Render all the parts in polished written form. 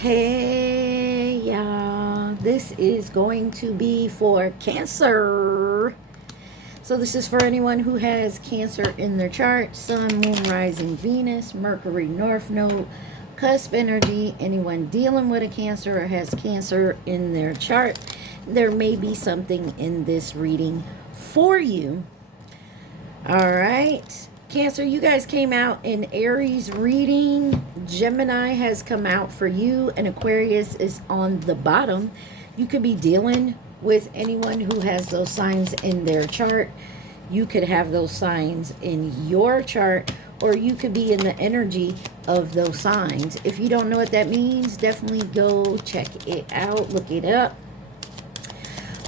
Hey y'all, this is going to be for Cancer. So this is for anyone who has Cancer in their chart: Sun, Moon, Rising, Venus, Mercury, North Node, cusp energy. Anyone dealing with a Cancer or has Cancer in their chart, there may be something in this reading for you. All right, Cancer, you guys came out in Aries reading. Gemini has come out for you, and Aquarius is on the bottom. You could be dealing with anyone who has those signs in their chart. You could have those signs in your chart, or you could be in the energy of those signs. If you don't know what that means, definitely go check it out, look it up.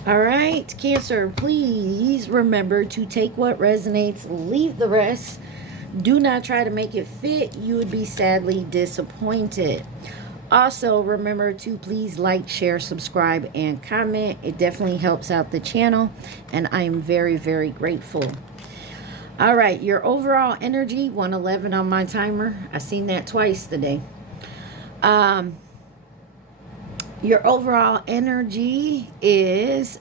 All right, Cancer, please remember to take what resonates, leave the rest. Do not try to make it fit. You would be sadly disappointed. Also, remember to please like, share, subscribe, and comment. It definitely helps out the channel, and I am very, very grateful. All right, your overall energy, 111 on my timer. I've seen that twice today. Your overall energy is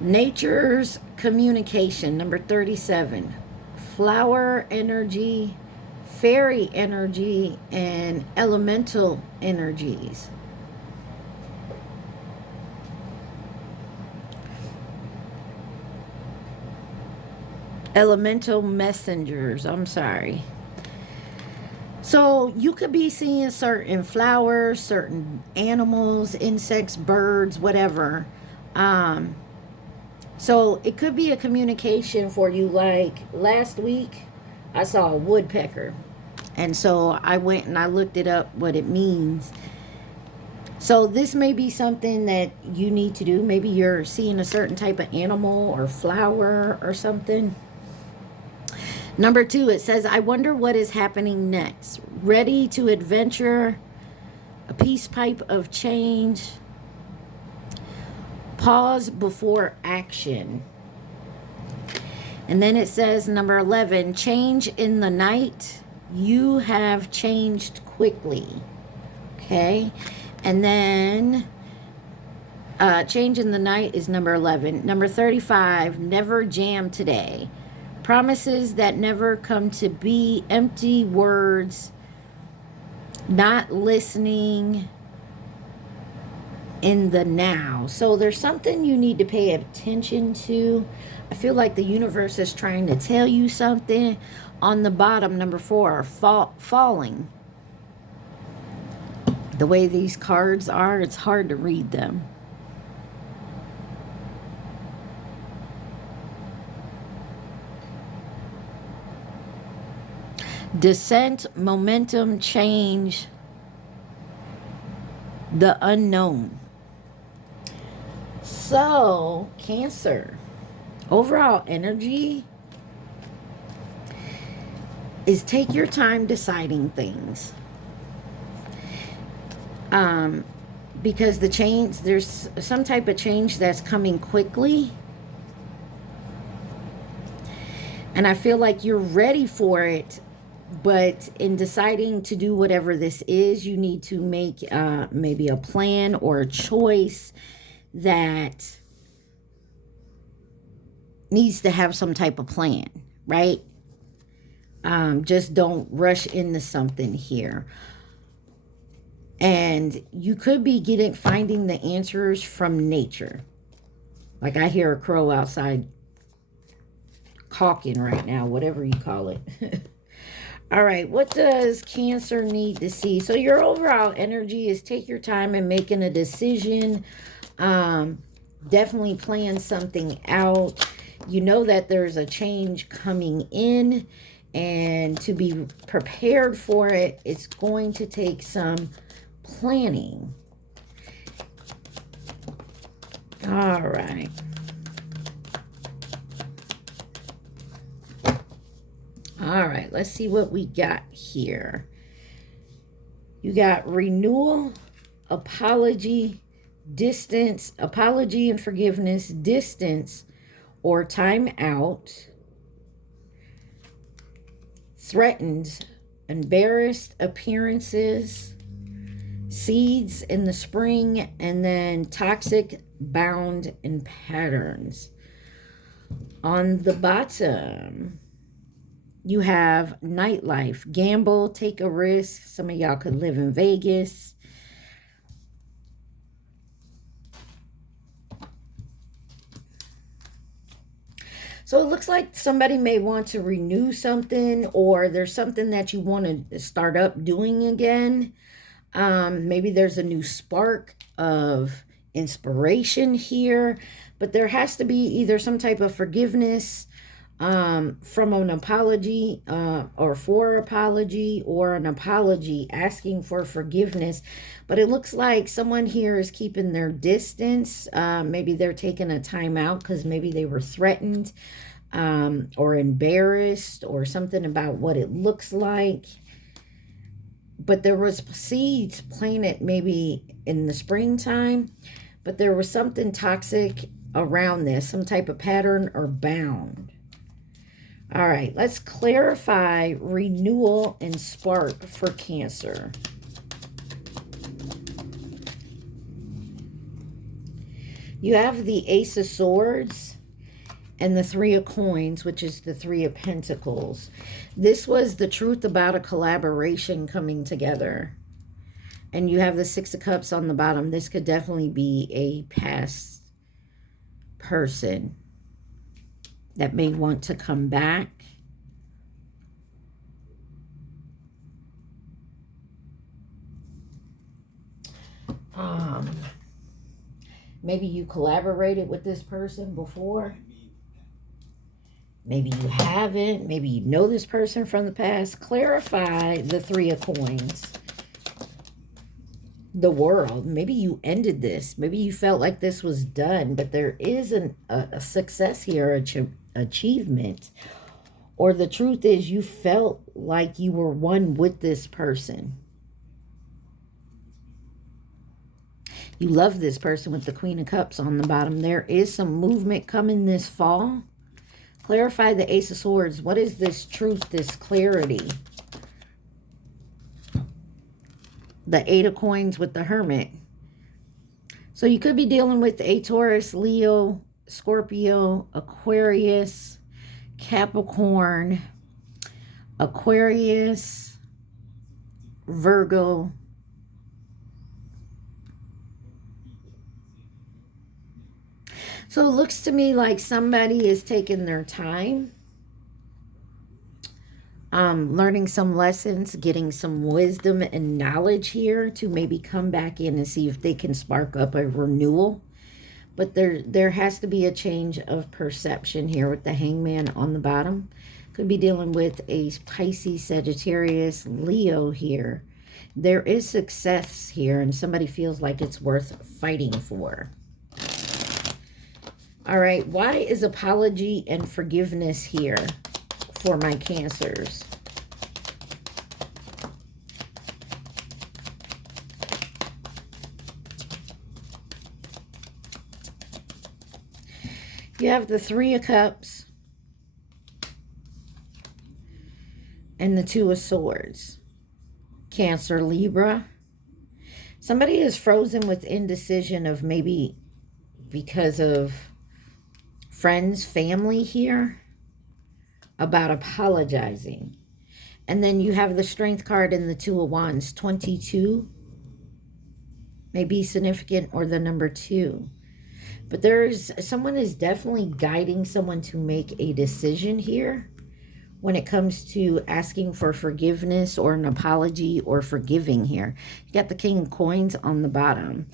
nature's communication, number 37. Flower energy, fairy energy, and elemental energies. Elemental messengers, I'm sorry. So you could be seeing certain flowers, certain animals, insects, birds, whatever. So it could be a communication for you. Like last week, I saw a woodpecker. And so I went and I looked it up, what it means. So this may be something that you need to do. Maybe you're seeing a certain type of animal or flower or something. Number 2, it says, I wonder what is happening next. Ready to adventure, a peace pipe of change, pause before action. And then it says, number 11, change in the night. You have changed quickly. Okay. And then change in the night is number 11. Number 35, never jam today. Promises that never come to be, empty words, not listening in the now. So there's something you need to pay attention to. I feel like the universe is trying to tell you something. On the bottom, number 4, falling. The way these cards are, it's hard to read them. Descent, momentum, change, the unknown. So, Cancer, overall energy is take your time deciding things. Because the change, there's some type of change that's coming quickly. And I feel like you're ready for it. But in deciding to do whatever this is, you need to make maybe a plan or a choice that needs to have some type of plan, right? Just don't rush into something here. And you could be finding the answers from nature. Like I hear a crow outside caulking right now, whatever you call it. All right, what does Cancer need to see? So your overall energy is take your time in making a decision. Definitely plan something out. You know that there's a change coming in, and to be prepared for it, it's going to take some planning. All right. All right, let's see what we got here. You got renewal, apology, distance, apology and forgiveness, distance, or time out, threatened, embarrassed appearances, seeds in the spring, and then toxic, bound, and patterns. On the bottom, you have nightlife, gamble, take a risk. Some of y'all could live in Vegas. So it looks like somebody may want to renew something, or there's something that you want to start up doing again. Maybe there's a new spark of inspiration here, but there has to be either some type of forgiveness from an apology or for apology, or an apology asking for forgiveness. But it looks like someone here is keeping their distance. Maybe they're taking a time out because maybe they were threatened or embarrassed or something about what it looks like. But there was seeds planted maybe in the springtime, but there was something toxic around this, some type of pattern or bound. All right, let's clarify renewal and spark for Cancer. You have the Ace of Swords and the Three of Coins, which is the Three of Pentacles. This was the truth about a collaboration coming together. And you have the Six of Cups on the bottom. This could definitely be a past person that may want to come back. Maybe you collaborated with this person before. Maybe you haven't. Maybe you know this person from the past. Clarify the Three of Coins. The World. Maybe you ended this. Maybe you felt like this was done, but there is a success here, achievement. Or the truth is you felt like you were one with this person. You love this person with the Queen of Cups on the bottom. There is some movement coming this fall. Clarify the Ace of Swords. What is this truth, this clarity? The Eight of Coins with the Hermit. So you could be dealing with a Taurus, Leo, Scorpio, Aquarius, Capricorn, Aquarius, Virgo. So it looks to me like somebody is taking their time, learning some lessons, getting some wisdom and knowledge here to maybe come back in and see if they can spark up a renewal. But there has to be a change of perception here with the Hangman on the bottom. Could be dealing with a Pisces, Sagittarius, Leo here. There is success here, and somebody feels like it's worth fighting for. All right, why is apology and forgiveness here for my Cancers? You have the Three of Cups and the Two of Swords. Cancer, Libra. Somebody is frozen with indecision of maybe because of friends, family here, about apologizing. And then you have the Strength card and the Two of Wands. 22 may be significant, or the number 2. But someone is definitely guiding someone to make a decision here when it comes to asking for forgiveness or an apology or forgiving here. You got the King of Coins on the bottom.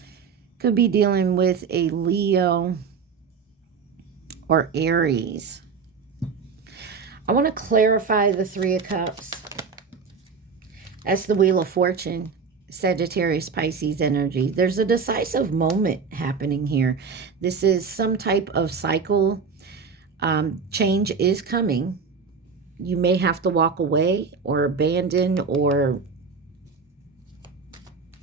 Could be dealing with a Leo or Aries. I want to clarify the Three of Cups. That's the Wheel of Fortune, Sagittarius, Pisces energy. There's a decisive moment happening here. This is some type of cycle. Change is coming. You may have to walk away or abandon or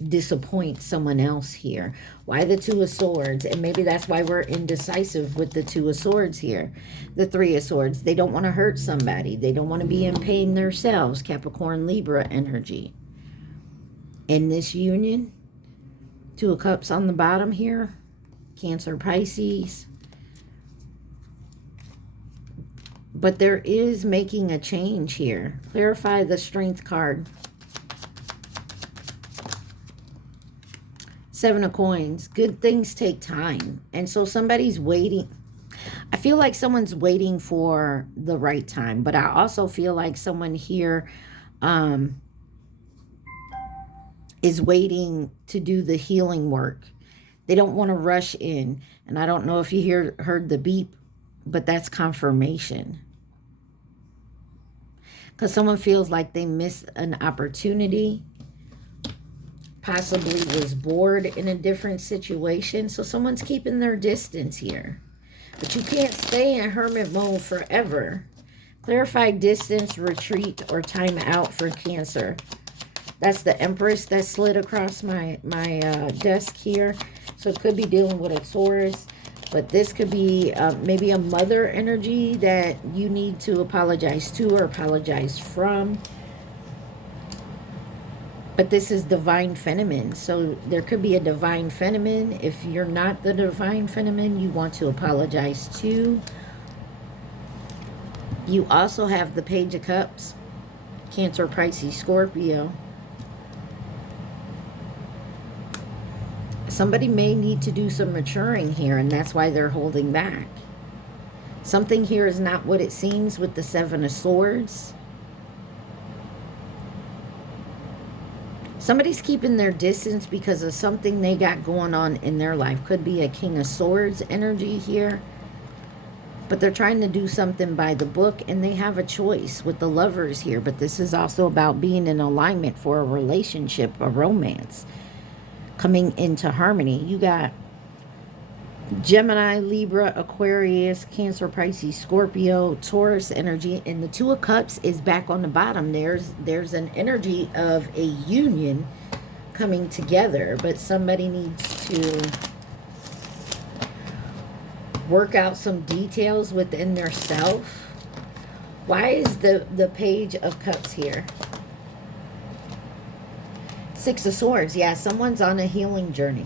disappoint someone else here. Why the Two of Swords? And maybe that's why we're indecisive with the Two of Swords here. The Three of Swords. They don't want to hurt somebody. They don't want to be in pain themselves. Capricorn, Libra energy. In this union, Two of Cups on the bottom here. Cancer, Pisces. But there is making a change here. Clarify the Strength card. Seven of Coins. Good things take time. And so somebody's waiting. I feel like someone's waiting for the right time. But I also feel like someone here is waiting to do the healing work. They don't want to rush in. And I don't know if you heard the beep, but that's confirmation. Because someone feels like they missed an opportunity. Possibly was bored in a different situation. So someone's keeping their distance here. But you can't stay in hermit mode forever. Clarify distance, retreat, or time out for Cancer. That's the Empress that slid across my desk here. So it could be dealing with a Taurus. But this could be maybe a mother energy that you need to apologize to or apologize from. But this is divine feminine. So there could be a divine feminine. If you're not the divine feminine, you want to apologize to. You also have the Page of Cups. Cancer, Pisces, Scorpio. Somebody may need to do some maturing here, and that's why they're holding back. Something here is not what it seems with the Seven of Swords. Somebody's keeping their distance because of something they got going on in their life. Could be a King of Swords energy here. But they're trying to do something by the book, and they have a choice with the Lovers here. But this is also about being in alignment for a relationship, a romance. Coming into harmony. You got Gemini, Libra, Aquarius, Cancer, Pisces, Scorpio, Taurus energy. And the Two of Cups is back on the bottom. There's an energy of a union coming together. But somebody needs to work out some details within their self. Why is the Page of Cups here? Six of Swords. Yeah, someone's on a healing journey.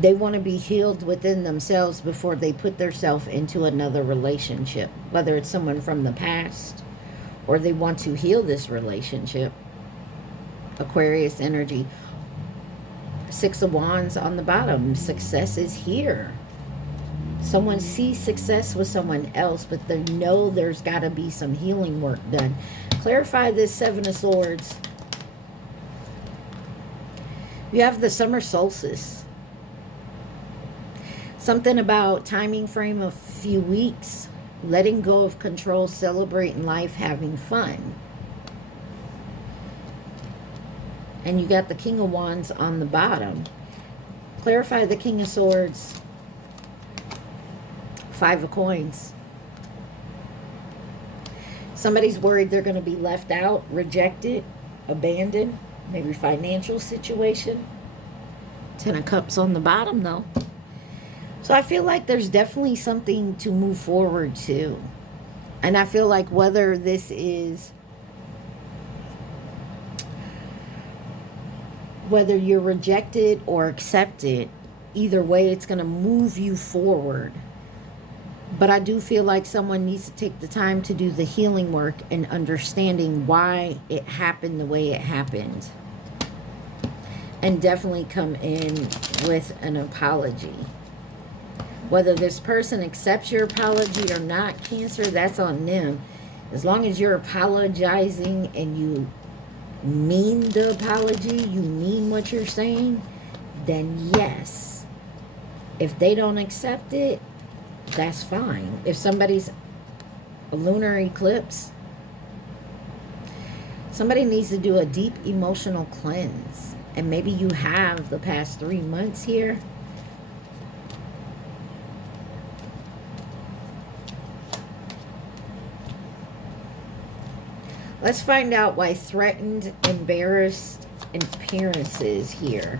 They want to be healed within themselves before they put themselves into another relationship. Whether it's someone from the past or they want to heal this relationship. Aquarius energy. Six of Wands on the bottom. Success is here. Someone sees success with someone else, but they know there's got to be some healing work done. Clarify this Seven of Swords. You have the summer solstice. Something about timing frame of few weeks. Letting go of control, celebrating life, having fun. And you got the King of Wands on the bottom. Clarify the King of Swords. Five of Coins. Somebody's worried they're going to be left out, rejected, abandoned. Maybe financial situation. Ten of Cups on the bottom, though. So I feel like there's definitely something to move forward to. And I feel like whether this is... whether you're rejected or accepted, either way, it's going to move you forward. But I do feel like someone needs to take the time to do the healing work and understanding why it happened the way it happened. And definitely come in with an apology. Whether this person accepts your apology or not, Cancer, that's on them. As long as you're apologizing and you mean the apology, you mean what you're saying, then yes. If they don't accept it, that's fine. If somebody's a lunar eclipse, somebody needs to do a deep emotional cleanse. And maybe you have the past 3 months here. Let's find out why threatened, embarrassed, appearances here.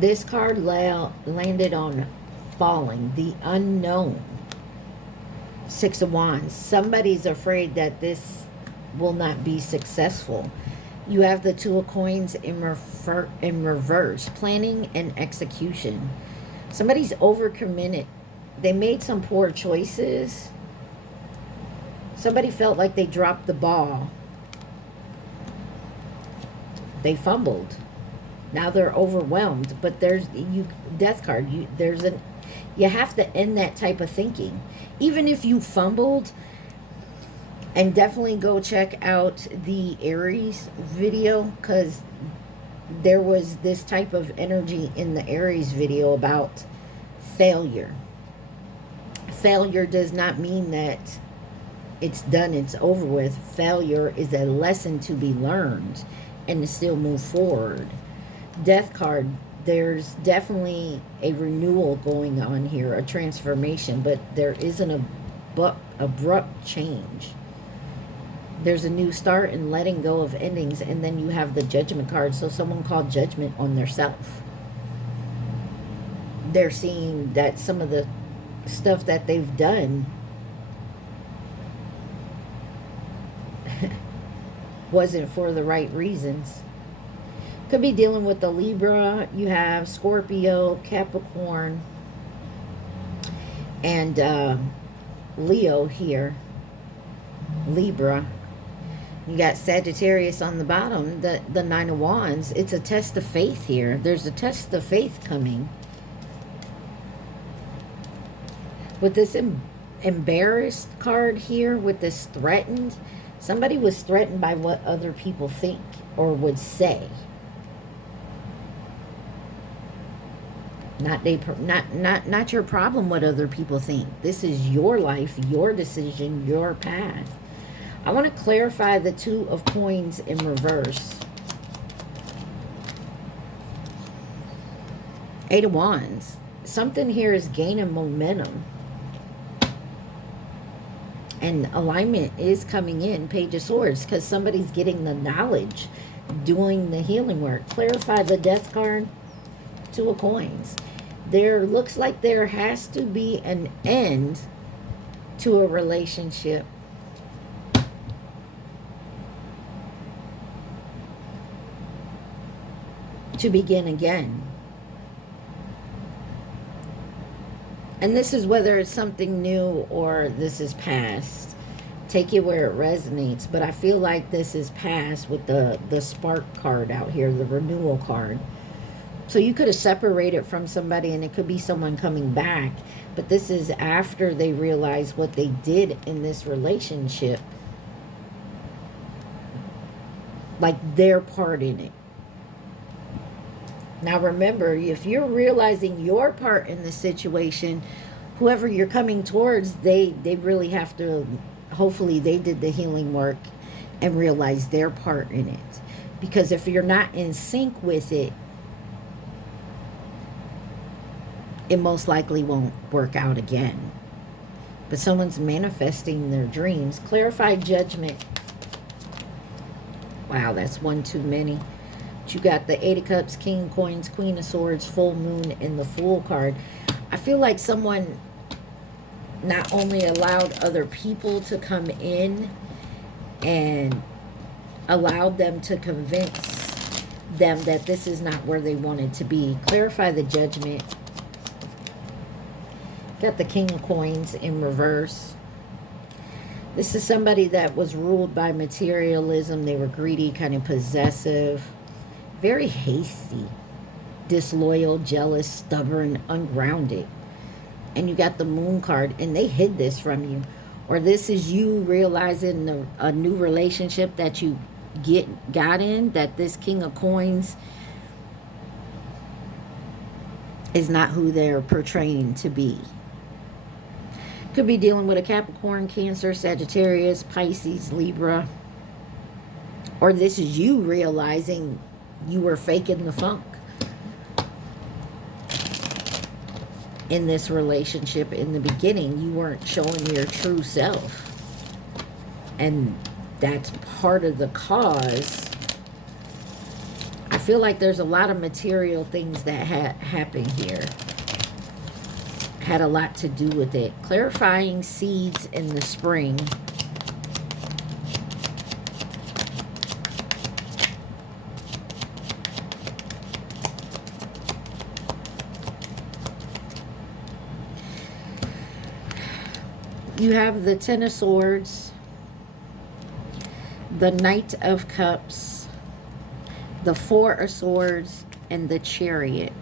This card landed on falling, the unknown. Six of Wands. Somebody's afraid that this will not be successful. You have the Two of Coins in reverse. Planning and execution. Somebody's overcommitted. They made some poor choices. Somebody felt like they dropped the ball. They fumbled. Now they're overwhelmed, but there's death card. You have to end that type of thinking. Even if you fumbled, and definitely go check out the Aries video, because there was this type of energy in the Aries video about failure. Failure does not mean that it's done, it's over with. Failure is a lesson to be learned and to still move forward. Death card, there's definitely a renewal going on here, a transformation, but there isn't a abrupt change. There's a new start and letting go of endings, and then you have the Judgment card. So someone called judgment on their self. They're seeing that some of the stuff that they've done wasn't for the right reasons. Could be dealing with the Libra. You have Scorpio, Capricorn, and Leo here. Libra. You got Sagittarius on the bottom, the Nine of Wands. It's a test of faith here. There's a test of faith coming. With this embarrassed card here, with this threatened, somebody was threatened by what other people think or would say. Not your problem what other people think. This is your life, your decision, your path. I want to clarify the Two of Coins in reverse. Eight of Wands. Something here is gaining momentum. And alignment is coming in. Page of Swords. Because somebody's getting the knowledge. Doing the healing work. Clarify the Death card. Two of Coins. There looks like there has to be an end to a relationship. To begin again. And this is whether it's something new or this is past. Take it where it resonates. But I feel like this is past with the spark card out here, the renewal card. So you could have separated from somebody and it could be someone coming back. But this is after they realize what they did in this relationship. Like their part in it. Now remember, if you're realizing your part in the situation, whoever you're coming towards, they really have to, hopefully they did the healing work and realize their part in it. Because if you're not in sync with it, it most likely won't work out again. But someone's manifesting their dreams. Clarify Judgment. Wow, that's one too many. You got the Eight of Cups, King of Coins, Queen of Swords, Full Moon, and the Fool card. I feel like someone not only allowed other people to come in and allowed them to convince them that this is not where they wanted to be. Clarify the Judgment. Got the King of Coins in reverse. This is somebody that was ruled by materialism. They were greedy, kind of possessive. Very hasty, disloyal, jealous, stubborn, ungrounded. And you got the Moon card, and they hid this from you. Or this is you realizing a new relationship that you got in, that this King of Coins is not who they're portraying to be. Could be dealing with a Capricorn, Cancer, Sagittarius, Pisces, Libra. Or this is you realizing you were faking the funk. in this relationship in the beginning. You weren't showing your true self. And that's part of the cause. I feel like there's a lot of material things that happen here. Had a lot to do with it. Clarifying seeds in the spring. You have the Ten of Swords, the Knight of Cups, the Four of Swords, and the Chariot.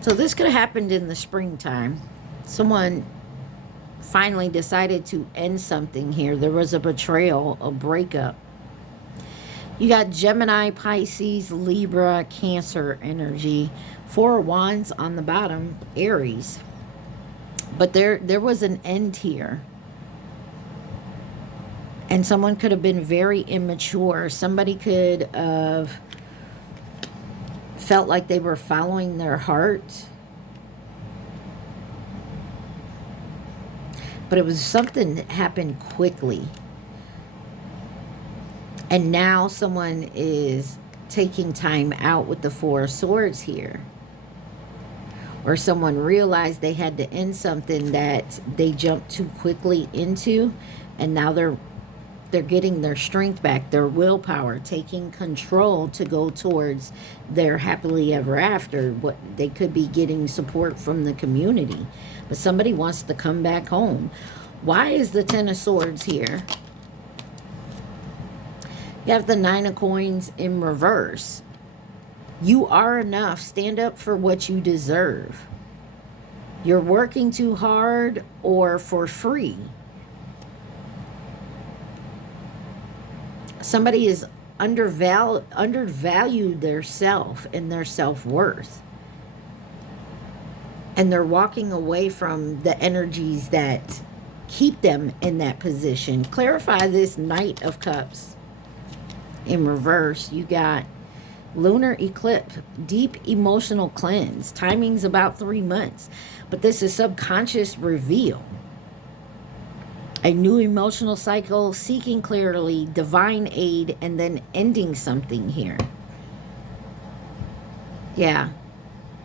So this could have happened in the springtime. Someone finally decided to end something here. There was a betrayal, a breakup. You got Gemini, Pisces, Libra, Cancer energy. Four of Wands on the bottom, Aries. But there was an end here. And someone could have been very immature. Somebody could have felt like they were following their heart. But it was something that happened quickly. And now someone is taking time out with the Four of Swords here. Or someone realized they had to end something that they jumped too quickly into, and now they're getting their strength back, their willpower, taking control to go towards their happily ever after. What they could be getting support from the community, but somebody wants to come back home. Why is the Ten of Swords here? You have the Nine of Coins in reverse. You are enough. Stand up for what you deserve. You're working too hard or for free. Somebody is undervalued their self and their self-worth. And they're walking away from the energies that keep them in that position. Clarify this Knight of Cups in reverse. You got lunar eclipse, deep emotional cleanse. Timing's about 3 months. But this is subconscious reveal. A new emotional cycle, seeking clearly, divine aid, and then ending something here. Yeah.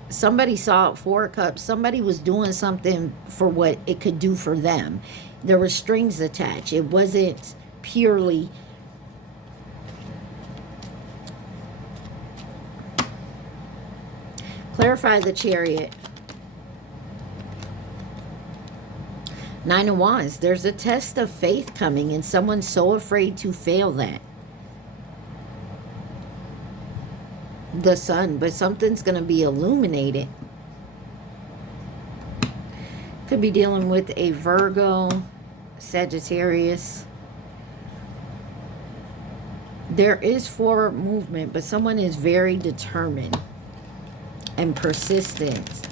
Somebody saw it, Four of Cups. Somebody was doing something for what it could do for them. There were strings attached. It wasn't purely... Clarify the Chariot. Nine of Wands. There's a test of faith coming, and someone's so afraid to fail that. The Sun. But something's going to be illuminated. Could be dealing with a Virgo, Sagittarius. There is forward movement, but someone is very determined and persistent,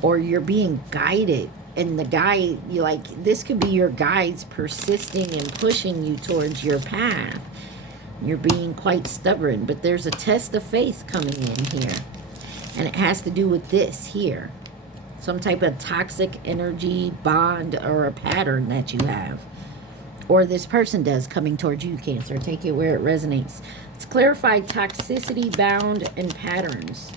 or you're being guided, and the guide, you like, this could be your guides persisting and pushing you towards your path. You're being quite stubborn, but there's a test of faith coming in here, and it has to do with this here, some type of toxic energy bond or a pattern that you have, or this person does, coming towards you, Cancer. Take it where it resonates. It's clarified toxicity, bound, and patterns.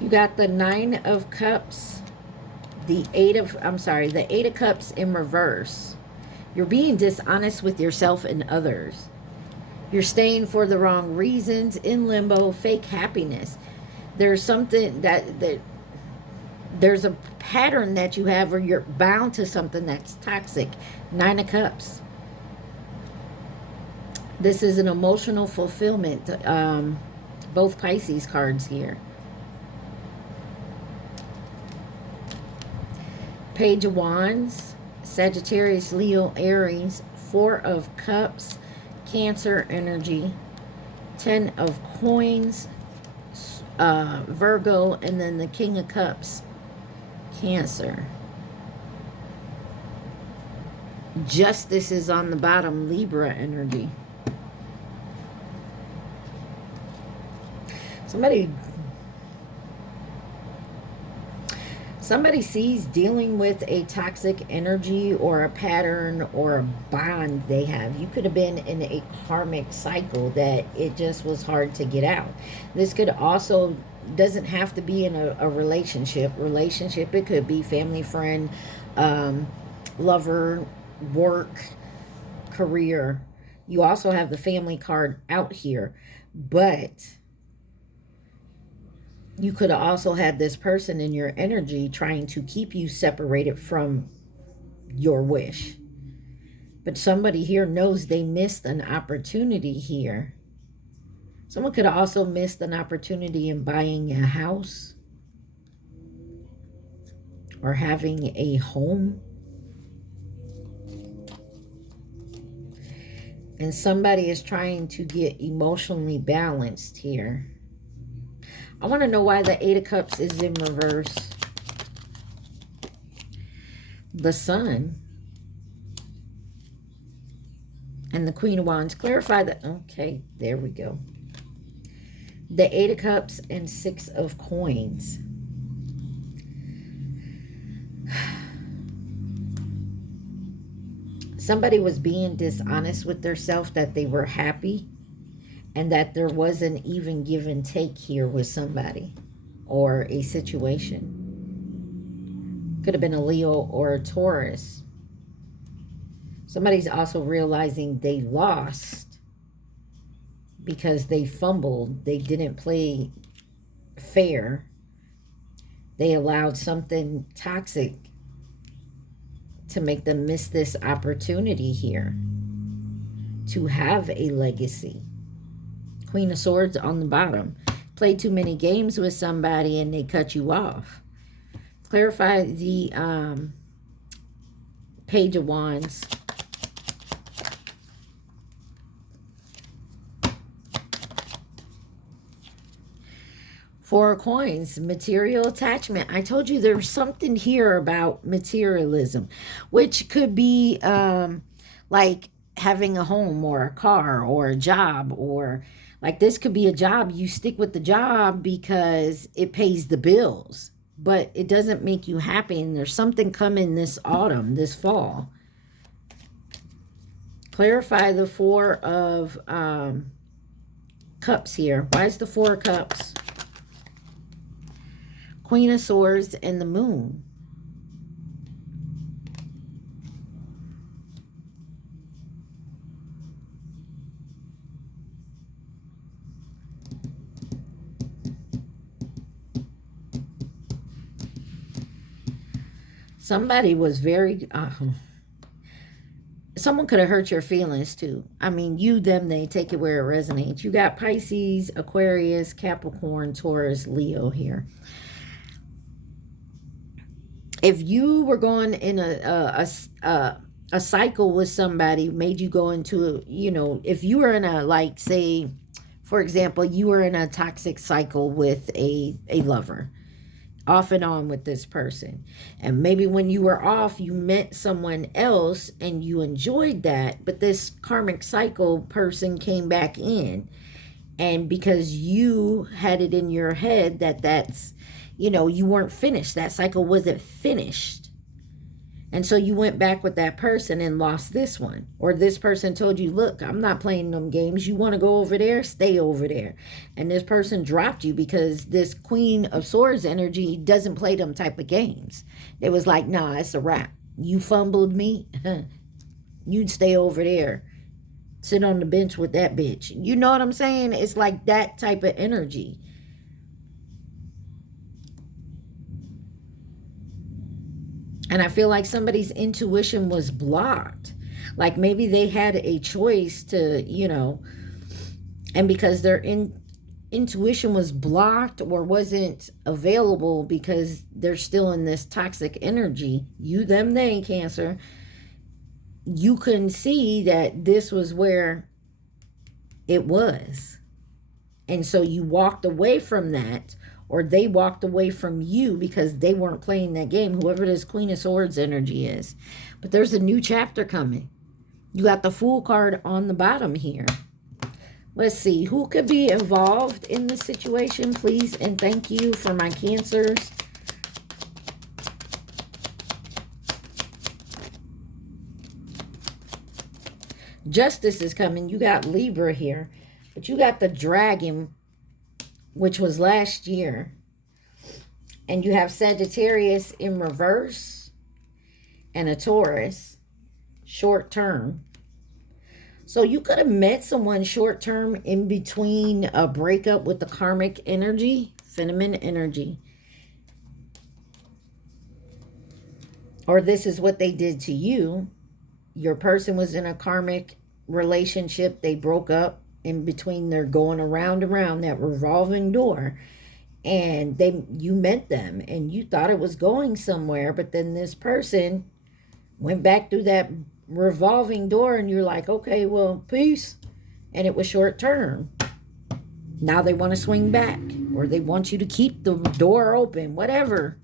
You got the Nine of Cups, the Eight of Cups in reverse. You're being dishonest with yourself and others. You're staying for the wrong reasons, in limbo, fake happiness. There's something there's a pattern that you have, or you're bound to something that's toxic. Nine of Cups. This is an emotional fulfillment. Both Pisces cards here. Page of Wands, Sagittarius, Leo, Aries, Four of Cups, Cancer energy, Ten of Coins, Virgo, and then the King of Cups. Cancer. Justice is on the bottom, Libra energy. Somebody sees dealing with a toxic energy or a pattern or a bond they have. You could have been in a karmic cycle that it just was hard to get out. This could also, doesn't have to be in a relationship. It could be family, friend, lover, work, career. You also have the family card out here, but you could have also had this person in your energy trying to keep you separated from your wish. But somebody here knows they missed an opportunity here. Someone could have also missed an opportunity in buying a house or having a home. And somebody is trying to get emotionally balanced here. I want to know why the Eight of Cups is in reverse. The Sun. And the Queen of Wands. Clarify that. Okay, there we go. The Eight of Cups and Six of Coins. Somebody was being dishonest with themselves that they were happy. And that there wasn't even give and take here with somebody or a situation. Could have been a Leo or a Taurus. Somebody's also realizing they lost because they fumbled. They didn't play fair. They allowed something toxic to make them miss this opportunity here to have a legacy. Queen of Swords on the bottom. Play too many games with somebody and they cut you off. Clarify the Page of Wands. Four of Coins, material attachment. I told you there's something here about materialism, which could be like having a home or a car or a job, or like this could be a job. You stick with the job because it pays the bills, but it doesn't make you happy. And there's something coming this autumn, this fall. Clarify the Four of Cups here. Why is the Four of Cups? Queen of Swords and the Moon. Somebody was very... someone could have hurt your feelings too. I mean, you, them, they, take it where it resonates. You got Pisces, Aquarius, Capricorn, Taurus, Leo here. If you were going in a cycle with somebody, made you go into, you know, if you were in a, like, say, for example, you were in a toxic cycle with a lover, off and on with this person, and maybe when you were off you met someone else and you enjoyed that, but this karmic cycle person came back in, and because you had it in your head that that's, you know, you weren't finished, that cycle wasn't finished, and so you went back with that person and lost this one. Or this person told you, look, I'm not playing them games. You want to go over there? Stay over there. And this person dropped you because this Queen of Swords energy doesn't play them type of games. It was like, nah, it's a wrap. You fumbled me. You'd stay over there. Sit on the bench with that bitch. You know what I'm saying? It's like that type of energy. And I feel like somebody's intuition was blocked. Like maybe they had a choice to, you know, and because their intuition was blocked or wasn't available because they're still in this toxic energy, you, them, they, Cancer, you couldn't see that this was where it was. And so you walked away from that, or they walked away from you because they weren't playing that game, whoever this Queen of Swords energy is. But there's a new chapter coming. You got the Fool card on the bottom here. Let's see, who could be involved in this situation, please, and thank you for my Cancers. Justice is coming. You got Libra here, but you got the Dragon, which was last year. And you have Sagittarius in reverse and a Taurus, short term. So you could have met someone short term in between a breakup with the karmic energy, feminine energy. Or this is what they did to you. Your person was in a karmic relationship. They broke up in between. They're going around that revolving door. And you met them and you thought it was going somewhere. But then this person went back through that revolving door and you're like, okay, well, peace. And it was short term. Now they want to swing back, or they want you to keep the door open, whatever.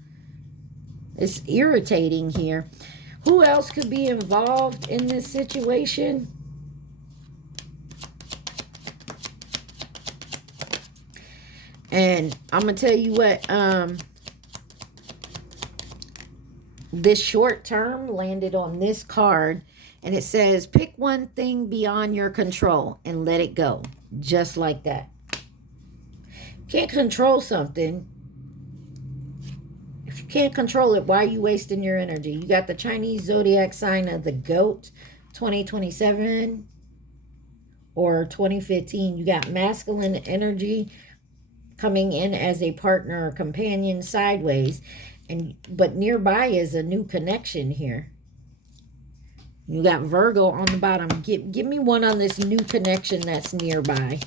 It's irritating here. Who else could be involved in this situation? And I'm going to tell you what, this short term landed on this card, and it says, pick one thing beyond your control and let it go. Just like that. Can't control something. If you can't control it, why are you wasting your energy? You got the Chinese zodiac sign of the goat, 2027 or 2015. You got masculine energy coming in as a partner or companion sideways. But nearby is a new connection here. You got Virgo on the bottom. Give me one on this new connection that's nearby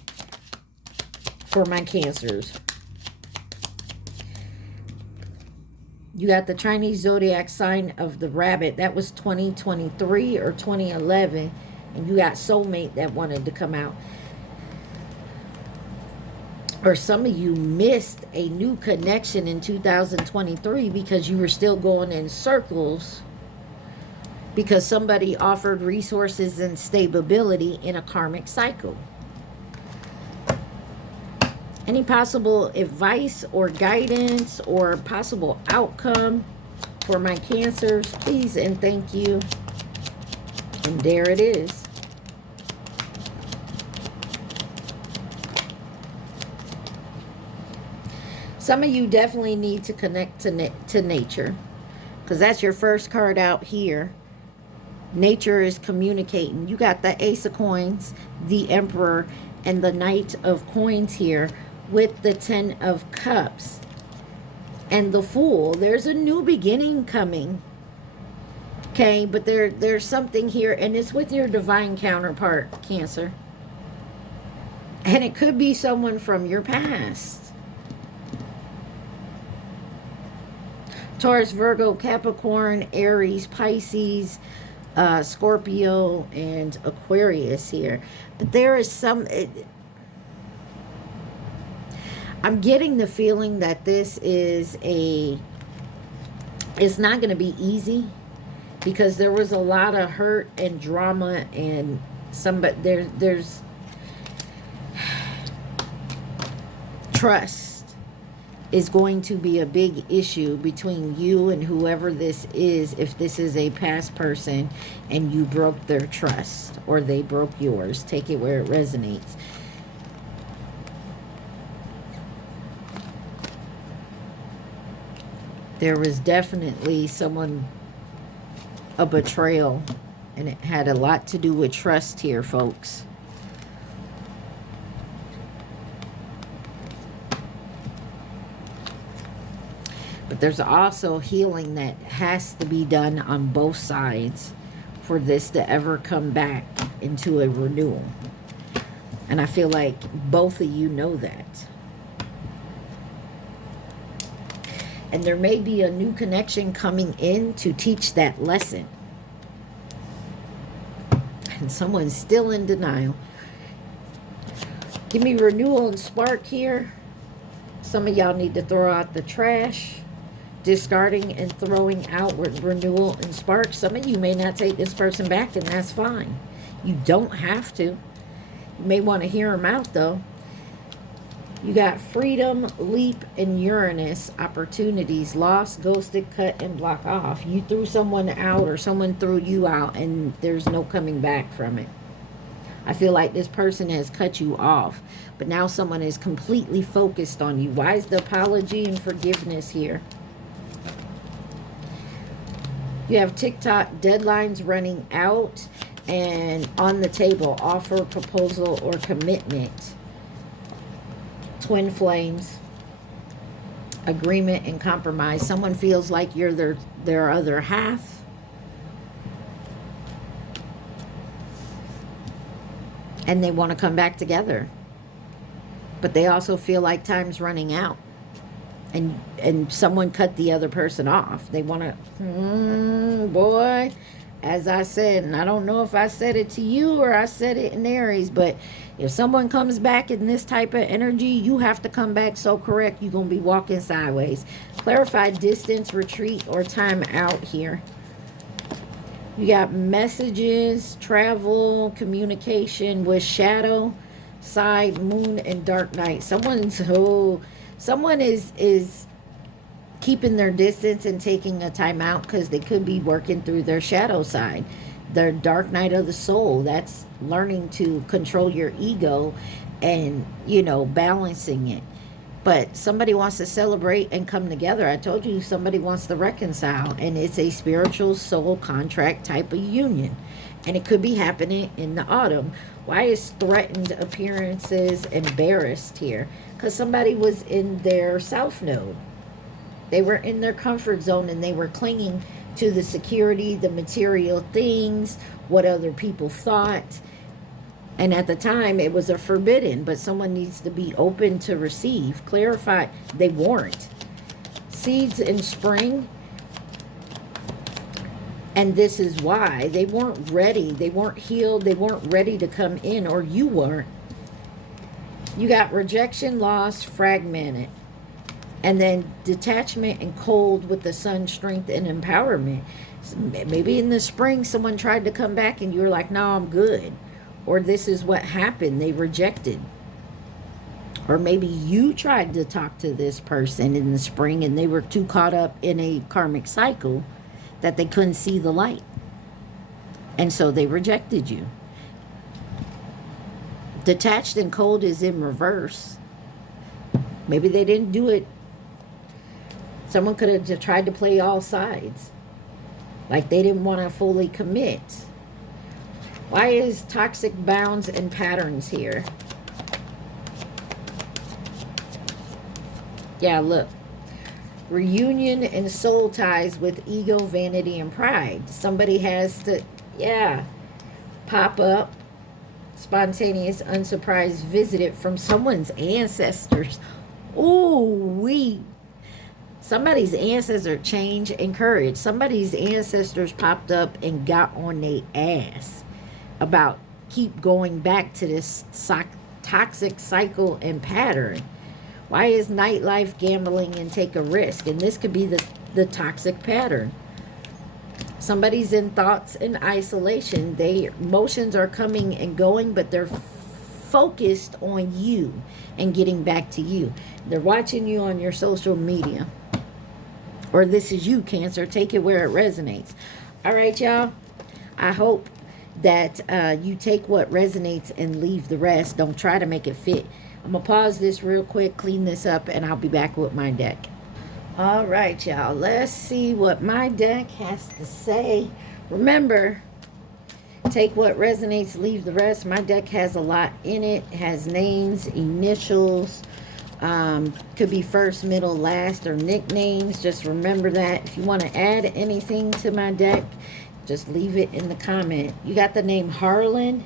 for my Cancers. You got the Chinese zodiac sign of the rabbit. That was 2023 or 2011. And you got soulmate that wanted to come out. Or some of you missed a new connection in 2023 because you were still going in circles because somebody offered resources and stability in a karmic cycle. Any possible advice or guidance or possible outcome for my Cancers, please and thank you. And there it is. Some of you definitely need to connect to nature, because that's your first card out here. Nature is communicating. You got the Ace of Coins, the Emperor, and the Knight of Coins here with the 10 of Cups and the Fool. There's a new beginning coming. Okay, but there's something here, and it's with your divine counterpart, Cancer. And it could be someone from your past. Taurus, Virgo, Capricorn, Aries, Pisces, Scorpio, and Aquarius here. But there is some... I'm getting the feeling that this is it's not going to be easy, because there was a lot of hurt and drama, and there's trust is going to be a big issue between you and whoever this is, if this is a past person and you broke their trust or they broke yours. Take it where it resonates. There was definitely a betrayal, and it had a lot to do with trust here, folks. But there's also healing that has to be done on both sides for this to ever come back into a renewal. And I feel like both of you know that. And there may be a new connection coming in to teach that lesson. And someone's still in denial. Give me renewal and spark here. Some of y'all need to throw out the trash. Discarding and throwing out with renewal and spark. Some of you may not take this person back, and that's fine. You don't have to. You may want to hear them out, though. You got freedom, leap, and Uranus. Opportunities, lost, ghosted, cut, and block off. You threw someone out or someone threw you out, and there's no coming back from it. I feel like this person has cut you off, but now someone is completely focused on you. Why is the apology and forgiveness here? You have TikTok deadlines running out, and on the table, offer, proposal, or commitment. Twin flames, agreement, and compromise. Someone feels like you're their other half. And they want to come back together. But they also feel like time's running out. And someone cut the other person off. They want to, boy, as I said, and I don't know if I said it to you or I said it in Aries, but if someone comes back in this type of energy, you have to come back so correct, you're going to be walking sideways. Clarify distance, retreat, or time out here. You got messages, travel, communication with shadow, side, moon, and dark night. Someone is keeping their distance and taking a time out because they could be working through their shadow side, their dark night of the soul. That's learning to control your ego and, balancing it. But somebody wants to celebrate and come together. I told you somebody wants to reconcile, and it's a spiritual soul contract type of union. And it could be happening in the autumn. Why is threatened appearances embarrassed here? Because somebody was in their south node. They were in their comfort zone, and they were clinging to the security, the material things, what other people thought. And at the time, it was a forbidden, but someone needs to be open to receive. Clarify, they weren't. Seeds in spring. And this is why. They weren't ready. They weren't healed. They weren't ready to come in, or you weren't. You got rejection, loss, fragmented. And then detachment and cold with the sun, strength, and empowerment. Maybe in the spring, someone tried to come back and you were like, no, I'm good. Or this is what happened. They rejected. Or maybe you tried to talk to this person in the spring and they were too caught up in a karmic cycle that they couldn't see the light. And so they rejected you. Detached and cold is in reverse. Maybe they didn't do it. Someone could have tried to play all sides. Like they didn't want to fully commit. Why is toxic bounds and patterns here? Yeah, look. Reunion and soul ties with ego, vanity, and pride. Somebody has to, pop up. Spontaneous, unsurprised visit from someone's ancestors. Ooh, somebody's ancestor change and courage. Somebody's ancestors popped up and got on their ass about keep going back to this toxic cycle and pattern. Why is nightlife, gambling, and take a risk? And this could be the toxic pattern. Somebody's in thoughts and isolation. Their emotions are coming and going, but they're focused on you and getting back to you. They're watching you on your social media. Or this is you, Cancer. Take it where it resonates. All right, y'all. I hope that you take what resonates and leave the rest. Don't try to make it fit. I'm going to pause this real quick, clean this up, and I'll be back with my deck. All right, y'all. Let's see what my deck has to say. Remember, take what resonates, leave the rest. My deck has a lot in it. It has names, initials, could be first, middle, last, or nicknames. Just remember that. If you want to add anything to my deck, just leave it in the comment. You got the name Harlan,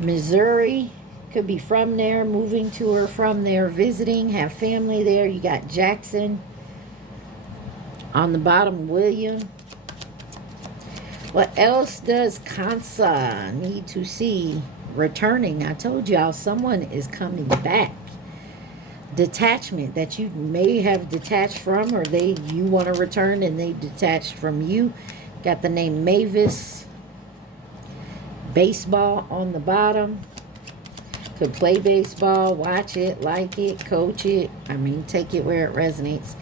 Missouri. Could be from there, moving to or from there, visiting, have family there. You got Jackson. On the bottom, William. What else does Kansa need to see? Returning. I told y'all someone is coming back. detachment that you may have detached from, or you want to return and they detached from you. Got the name Mavis. Baseball on the bottom. Could play baseball, watch it, like it, coach it. I mean, take it where it resonates.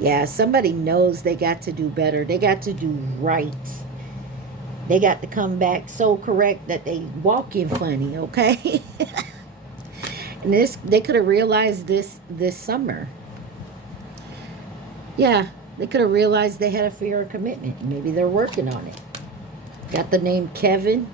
Yeah, somebody knows they got to do better. They got to do right. They got to come back so correct that they walking funny, okay? And they could have realized this summer. Yeah, they could have realized they had a fear of commitment. Maybe they're working on it. Got the name Kevin.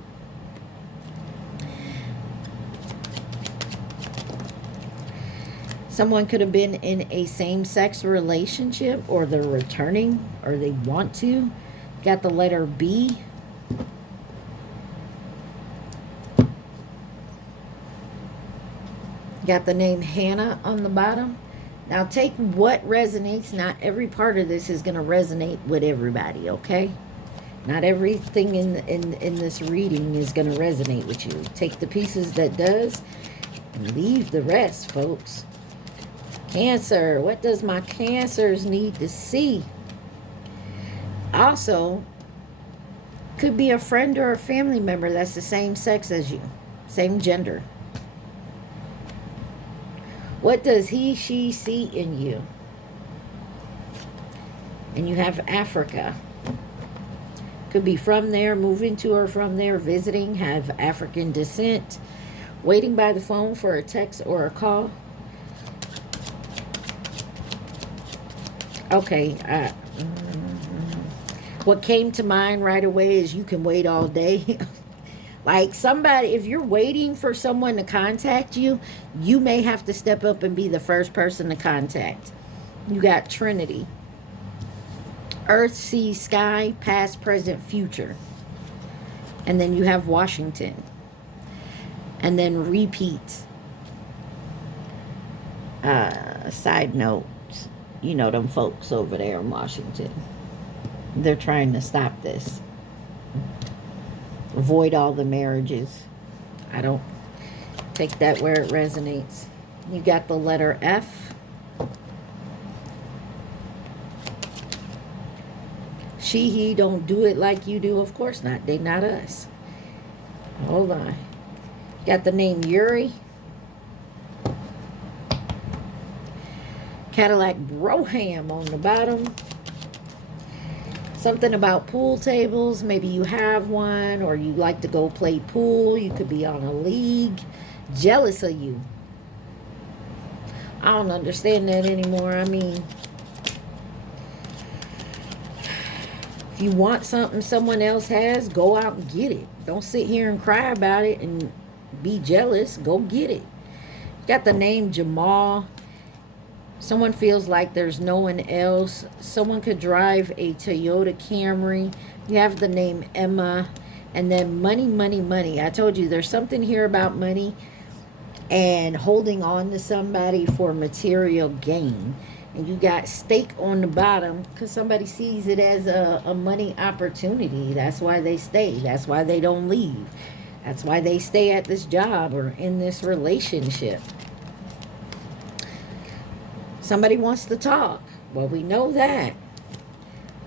Someone could have been in a same-sex relationship, or they're returning, or they want to. Got the letter B. Got the name Hannah on the bottom. Now take what resonates. Not every part of this is going to resonate with everybody, okay? Not everything in this reading is going to resonate with you. Take the pieces that does and leave the rest, folks. Cancer. What does my Cancers need to see? Also, could be a friend or a family member that's the same sex as you. Same gender. What does he, she see in you? And you have Africa. Could be from there, moving to or from there, visiting, have African descent, waiting by the phone for a text or a call. Okay. What came to mind right away is you can wait all day. Like somebody, if you're waiting for someone to contact you, you may have to step up and be the first person to contact. You got Trinity. Earth, sea, sky, past, present, future. And then you have Washington. And then repeat. Side note, you know them folks over there in Washington. They're trying to stop this. Avoid all the marriages. I don't take that where it resonates. You got the letter F. She, he don't do it like you do. Of course not. They not us. Hold on. Got the name Yuri. Cadillac Broham on the bottom. Something about pool tables. Maybe you have one, or you like to go play pool. You could be on a league. Jealous of you. I don't understand that anymore. I mean, if you want something someone else has, go out and get it. Don't sit here and cry about it and be jealous. Go get it. Got the name Jamal. Someone feels like there's no one else. Someone could drive a Toyota Camry. You have the name Emma. And then money, money, money. I told you there's something here about money and holding on to somebody for material gain. And you got stake on the bottom because somebody sees it as a money opportunity. That's why they stay. That's why they don't leave. That's why they stay at this job or in this relationship. Somebody wants to talk. Well, we know that.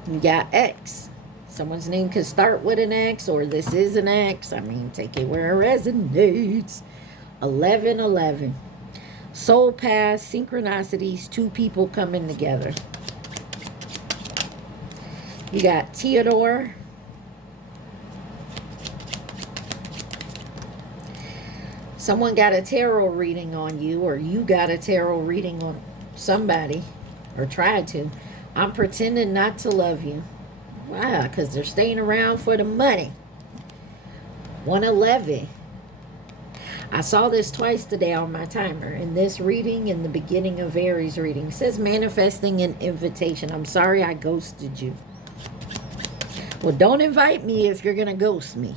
You got X. Someone's name could start with an X, or this is an X. I mean, take it where it resonates. 1111. Soul path, synchronicities, two people coming together. You got Theodore. Someone got a tarot reading on you, or you got a tarot reading on somebody, or tried to. I'm pretending not to love you. Wow, because they're staying around for the money. 111. I saw this twice today on my timer. In this reading, in the beginning of Aries reading, it says manifesting an invitation. I'm sorry I ghosted you. Well, don't invite me if you're going to ghost me.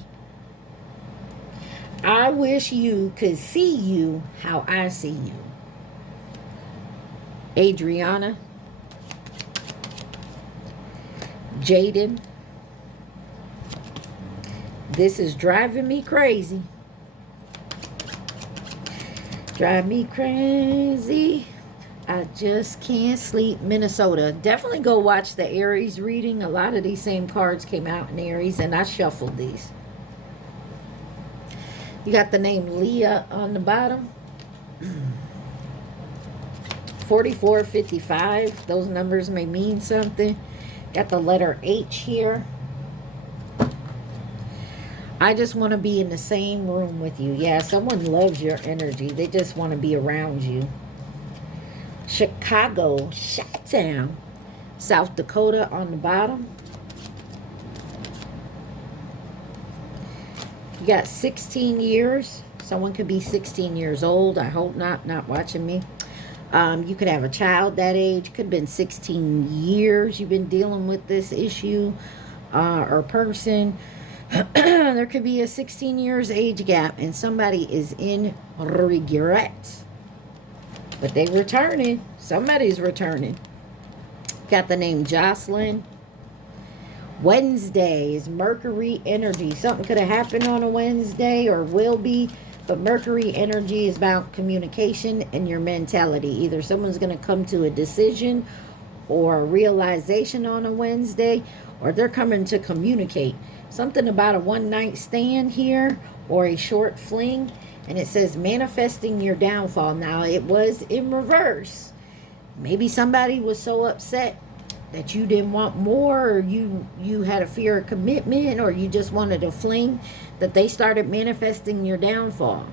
I wish you could see you how I see you. Adriana. Jaden. This is driving me crazy. Drive me crazy. I just can't sleep. Minnesota. Definitely go watch the Aries reading. A lot of these same cards came out in Aries, and I shuffled these. You got the name Leah on the bottom. 44, 55. Those numbers may mean something. Got the letter H here. I just want to be in the same room with you. Yeah, someone loves your energy. They just want to be around you. Chicago, Chi-Town, South Dakota on the bottom. You got 16 years. Someone could be 16 years old. I hope not watching me. You could have a child that age. Could have been 16 years you've been dealing with this issue or person. There could be a 16 years age gap and somebody is in regret. But they returning. Somebody's returning. Got the name Jocelyn. Wednesday is Mercury energy. Something could have happened on a Wednesday or will be. But Mercury energy is about communication and your mentality. Either someone's going to come to a decision or a realization on a Wednesday, or they're coming to communicate. Something about a one-night stand here or a short fling. And it says manifesting your downfall. Now, it was in reverse. Maybe somebody was so upset that you didn't want more, or you had a fear of commitment, or you just wanted a fling, that they started manifesting your downfall.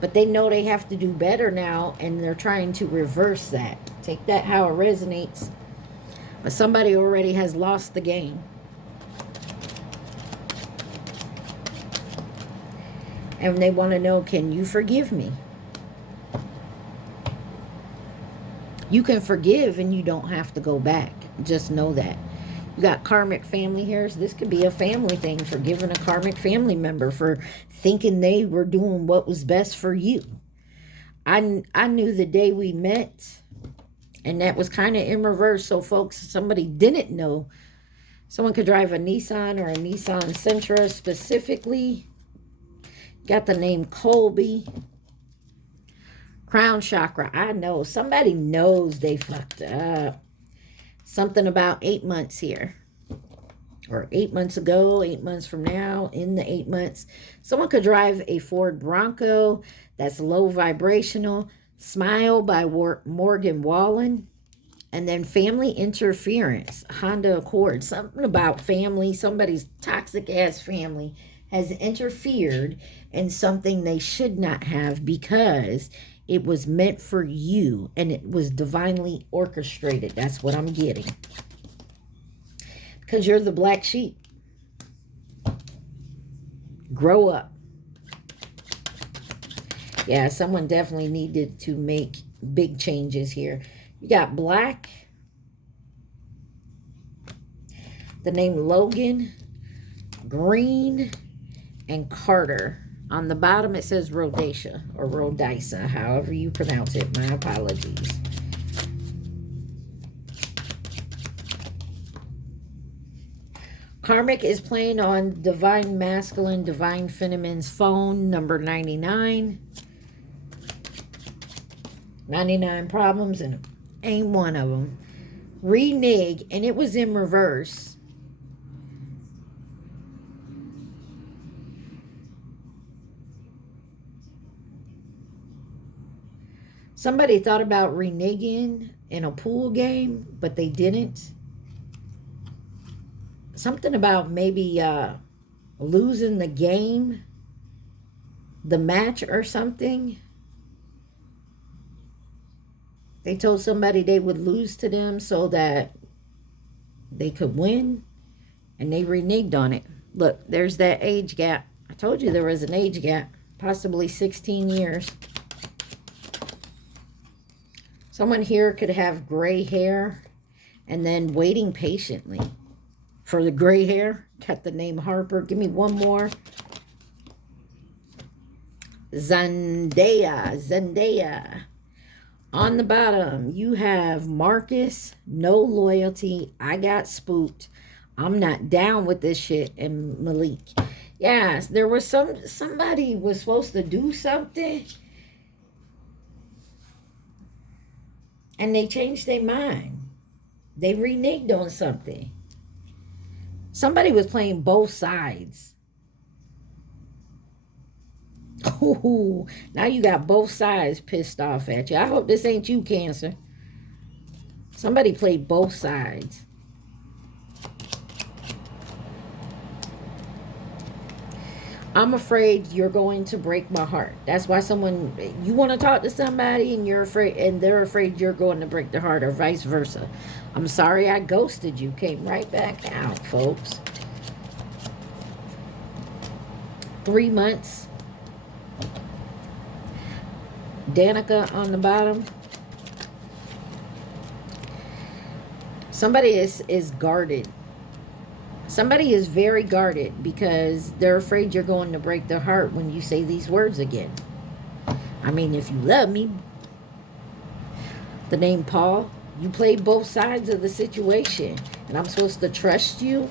But they know they have to do better now, and they're trying to reverse that. Take that how it resonates. But somebody already has lost the game. And they want to know, can you forgive me? You can forgive and you don't have to go back. Just know that. You got karmic family here. So this could be a family thing, forgiving a karmic family member for thinking they were doing what was best for you. I knew the day we met, and that was kind of in reverse. So folks, somebody didn't know. Someone could drive a Nissan or a Nissan Sentra specifically. Got the name Colby. Crown chakra. I know. Somebody knows they fucked up. Something about 8 months here. Or 8 months ago, 8 months from now, in the 8 months. Someone could drive a Ford Bronco that's low vibrational. Smile by Morgan Wallen. And then family interference. Honda Accord. Something about family. Somebody's toxic ass family has interfered in something they should not have, because it was meant for you and it was divinely orchestrated. That's what I'm getting. Because you're the black sheep. Grow up. Yeah, someone definitely needed to make big changes here. You got black. The name Logan. Green. And Carter. On the bottom it says Rhodacia or Rhodaisa, however you pronounce it. My apologies. Karmic is playing on Divine Masculine, Divine Feminine's phone, number 99. 99 problems, and ain't one of them. Renege, and it was in reverse. Somebody thought about reneging in a pool game, but they didn't. Something about maybe losing the game, the match or something. They told somebody they would lose to them so that they could win, and they reneged on it. Look, there's that age gap. I told you there was an age gap, possibly 16 years. Someone here could have gray hair and then waiting patiently for the gray hair. Got the name Harper. Give me one more. Zendaya. On the bottom, you have Marcus, no loyalty. I got spooked. I'm not down with this shit. And Malik. Yes, there was somebody was supposed to do something. And they changed their mind. They reneged on something. Somebody was playing both sides. Ooh, now you got both sides pissed off at you. I hope this ain't you, Cancer. Somebody played both sides. I'm afraid you're going to break my heart. That's why you want to talk to somebody and you're afraid, and they're afraid you're going to break their heart, or vice versa. I'm sorry I ghosted you. Came right back out, folks. 3 months. Danica on the bottom. Somebody is guarded. Somebody is very guarded because they're afraid you're going to break their heart when you say these words again. I mean, if you love me. The name Paul. You played both sides of the situation. And I'm supposed to trust you.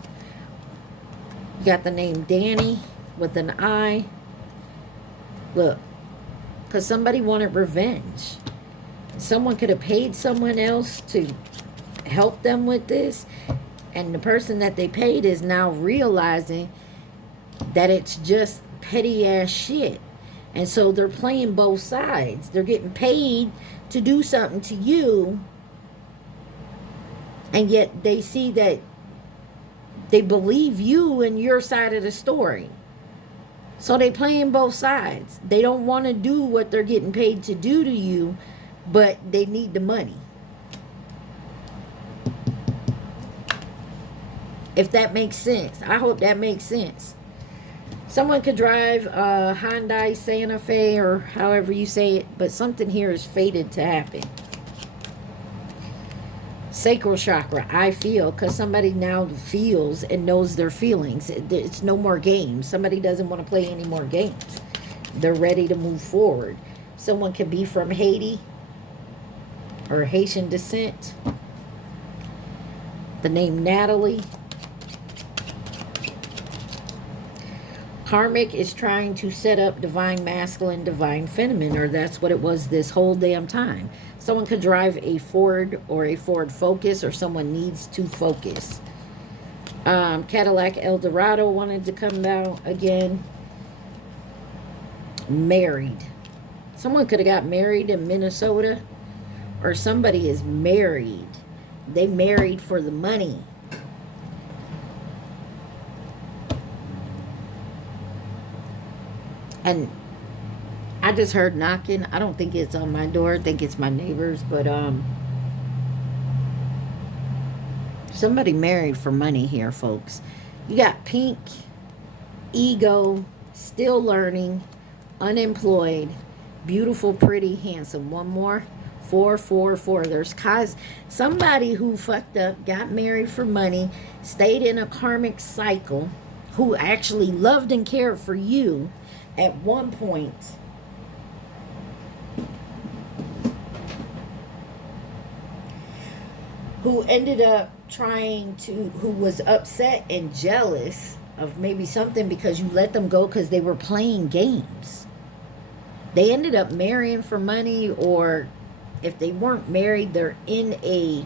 You got the name Danny with an I. Look. Because somebody wanted revenge. Someone could have paid someone else to help them with this. And the person that they paid is now realizing that it's just petty ass shit. And so they're playing both sides. They're getting paid to do something to you. And yet they see that they believe you and your side of the story. So they playing both sides. They don't want to do what they're getting paid to do to you, but they need the money. If that makes sense. I hope that makes sense. Someone could drive a Hyundai Santa Fe or however you say it, but something here is fated to happen. Sacral chakra, I feel, because somebody now feels and knows their feelings. It's no more games. Somebody doesn't want to play any more games. They're ready to move forward. Someone could be from Haiti or Haitian descent. The name Natalie. Karmic is trying to set up divine masculine, divine feminine, or that's what it was this whole damn time. Someone could drive a Ford or a Ford Focus, or someone needs to focus. Cadillac Eldorado wanted to come out again. Married. Someone could have got married in Minnesota, or somebody is married. They married for the money. And I just heard knocking. I don't think it's on my door. I think it's my neighbors. But somebody married for money here, folks. You got pink, ego, still learning, unemployed, beautiful, pretty, handsome. One more. 444. There's somebody who fucked up, got married for money, stayed in a karmic cycle, who actually loved and cared for you at one point. Who ended up who was upset and jealous of maybe something because you let them go because they were playing games. They ended up marrying for money, or if they weren't married, they're in a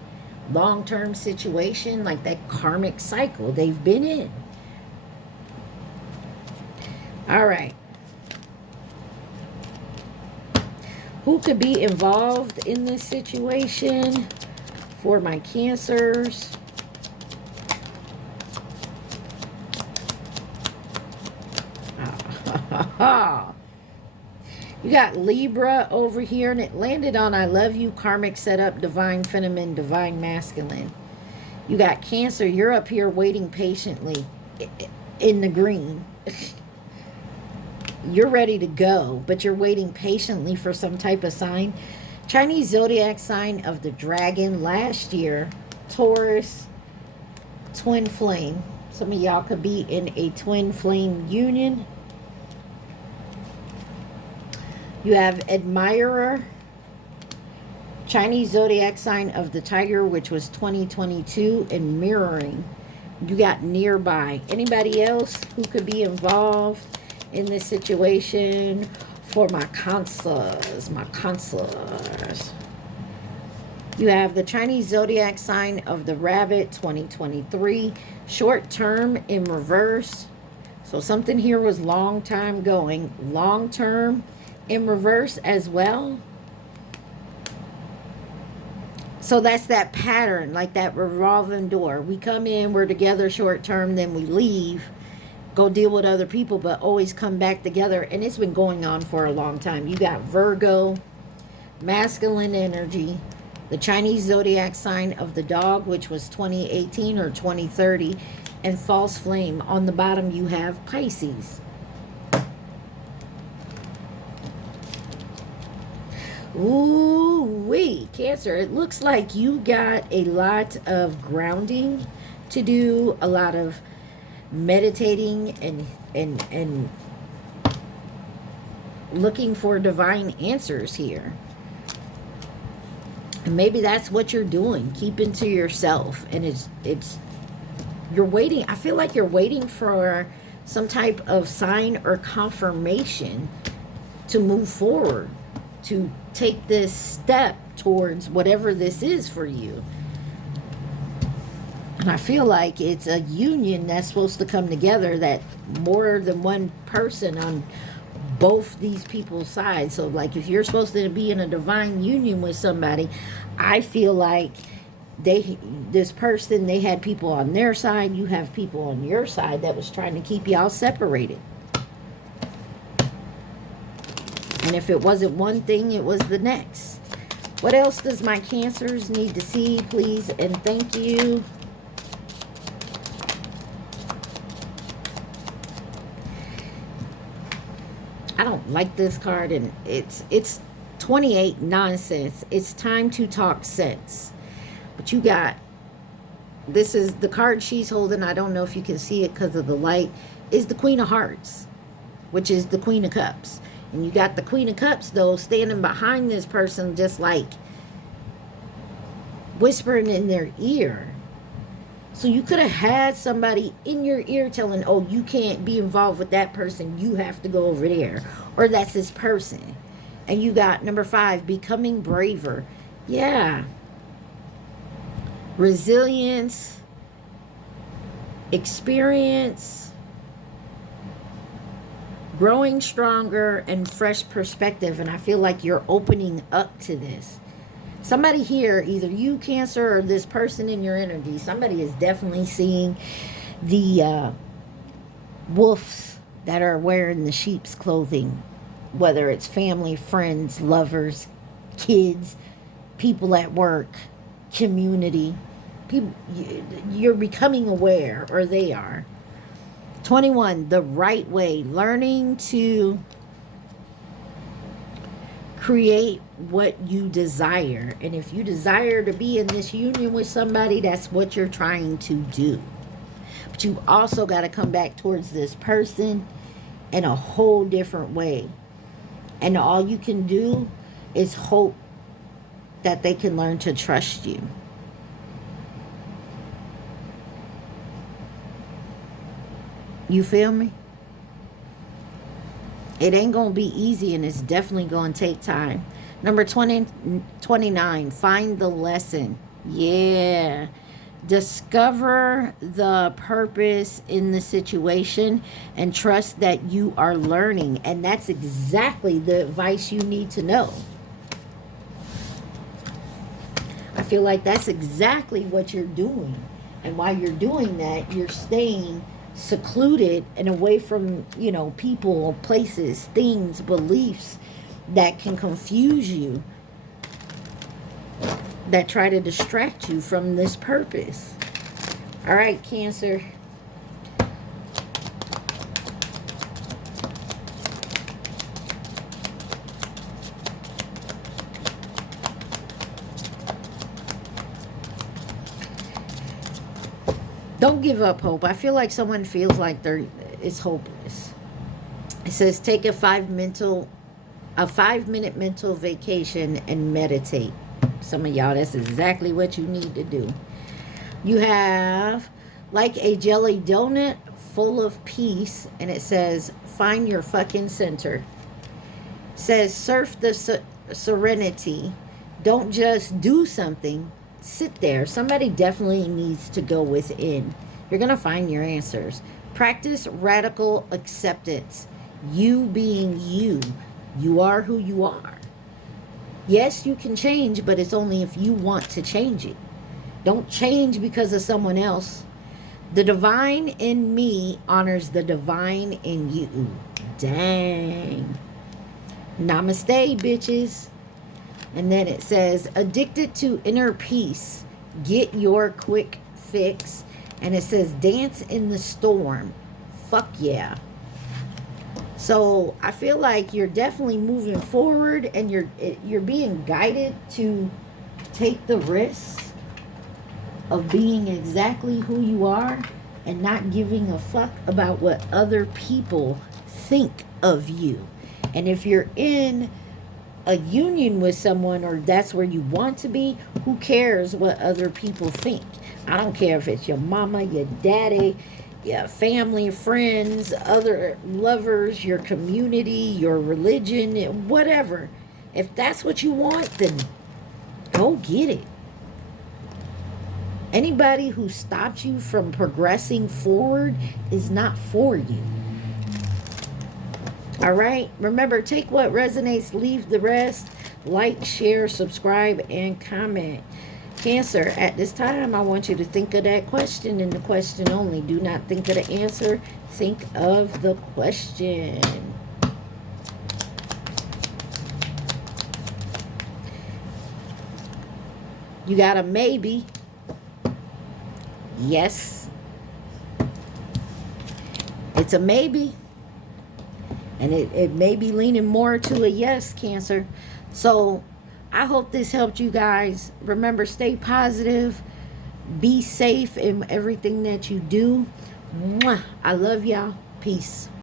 long-term situation, like that karmic cycle they've been in. All right. Who could be involved in this situation for my Cancers? You got Libra over here, and it landed on I love you, karmic setup, divine feminine, divine masculine. You got Cancer, you're up here waiting patiently in the green. You're ready to go, but you're waiting patiently for some type of sign. Chinese zodiac sign of the dragon last year. Taurus, twin flame. Some of y'all could be in a twin flame union. You have admirer. Chinese zodiac sign of the tiger, which was 2022, and mirroring. You got nearby. Anybody else who could be involved in this situation for my Cancers? My Cancers. You have the Chinese zodiac sign of the rabbit 2023. Short term in reverse. So something here was long time going. Long term in reverse as well. So that's that pattern, like that revolving door. We come in, we're together short term, then we leave, go deal with other people, but always come back together. And it's been going on for a long time. You got Virgo, masculine energy, the Chinese zodiac sign of the dog, which was 2018 or 2030, and false flame. On the bottom, you have Pisces. Ooh-wee, Cancer. It looks like you got a lot of grounding to do, a lot of meditating and looking for divine answers here. And maybe that's what you're doing, keeping to yourself. And it's you're waiting. I feel like you're waiting for some type of sign or confirmation to move forward, to take this step towards whatever this is for you. And I feel like it's a union that's supposed to come together, that more than one person on both these people's sides. So like if you're supposed to be in a divine union with somebody, I feel like this person, they had people on their side, you have people on your side that was trying to keep y'all separated. And if it wasn't one thing, it was the next. What else does my Cancers need to see, please? And thank you. I don't like this card, and it's 28 nonsense. It's time to talk sense. But you got, this is the card she's holding. I don't know if you can see it because of the light. Is the Queen of Hearts, which is the Queen of Cups. And you got the Queen of Cups, though, standing behind this person, just like whispering in their ear. So you could have had somebody in your ear telling, oh, you can't be involved with that person. You have to go over there. Or that's this person. And you got number 5, becoming braver. Yeah. Resilience. Experience. Growing stronger and fresh perspective. And I feel like you're opening up to this. Somebody here, either you, Cancer, or this person in your energy, somebody is definitely seeing the wolves that are wearing the sheep's clothing. Whether it's family, friends, lovers, kids, people at work, community. People, you're becoming aware, or they are. 21, the right way. Learning to create what you desire. And if you desire to be in this union with somebody, that's what you're trying to do. But you've also got to come back towards this person in a whole different way. And all you can do is hope that they can learn to trust you. You feel me? It ain't going to be easy, and it's definitely going to take time. Number 29, find the lesson. Yeah. Discover the purpose in the situation and trust that you are learning. And that's exactly the advice you need to know. I feel like that's exactly what you're doing. And while you're doing that, you're staying secluded and away from, you know, people, places, things, beliefs that can confuse you, that try to distract you from this purpose. All right, Cancer. Don't give up hope. I feel like someone feels like it's hopeless. It says take a 5-minute mental vacation and meditate. Some of y'all, that's exactly what you need to do. You have like a jelly donut full of peace, and it says find your fucking center. It says surf the serenity Don't just do something. Sit there. Somebody definitely needs to go within. You're going to find your answers. Practice radical acceptance. You being you. You are who you are. Yes, you can change, but it's only if you want to change it. Don't change because of someone else. The divine in me honors the divine in you. Dang. Namaste, bitches. And then it says, addicted to inner peace. Get your quick fix. And it says, dance in the storm. Fuck yeah. So I feel like you're definitely moving forward, and you're being guided to take the risk of being exactly who you are and not giving a fuck about what other people think of you. And if you're in a union with someone, or that's where you want to be, who cares what other people think? I don't care if it's your mama, your daddy, your family, friends, other lovers, your community, your religion, whatever. If that's what you want, then go get it. Anybody who stops you from progressing forward is not for you. All right? Remember, take what resonates, leave the rest. Like, share, subscribe, and comment. Cancer, at this time, I want you to think of that question and the question only. Do not think of the answer. Think of the question. You got a maybe. Yes. It's a maybe. And it may be leaning more to a yes, Cancer. So I hope this helped you guys. Remember, stay positive. Be safe in everything that you do. Mwah. I love y'all. Peace.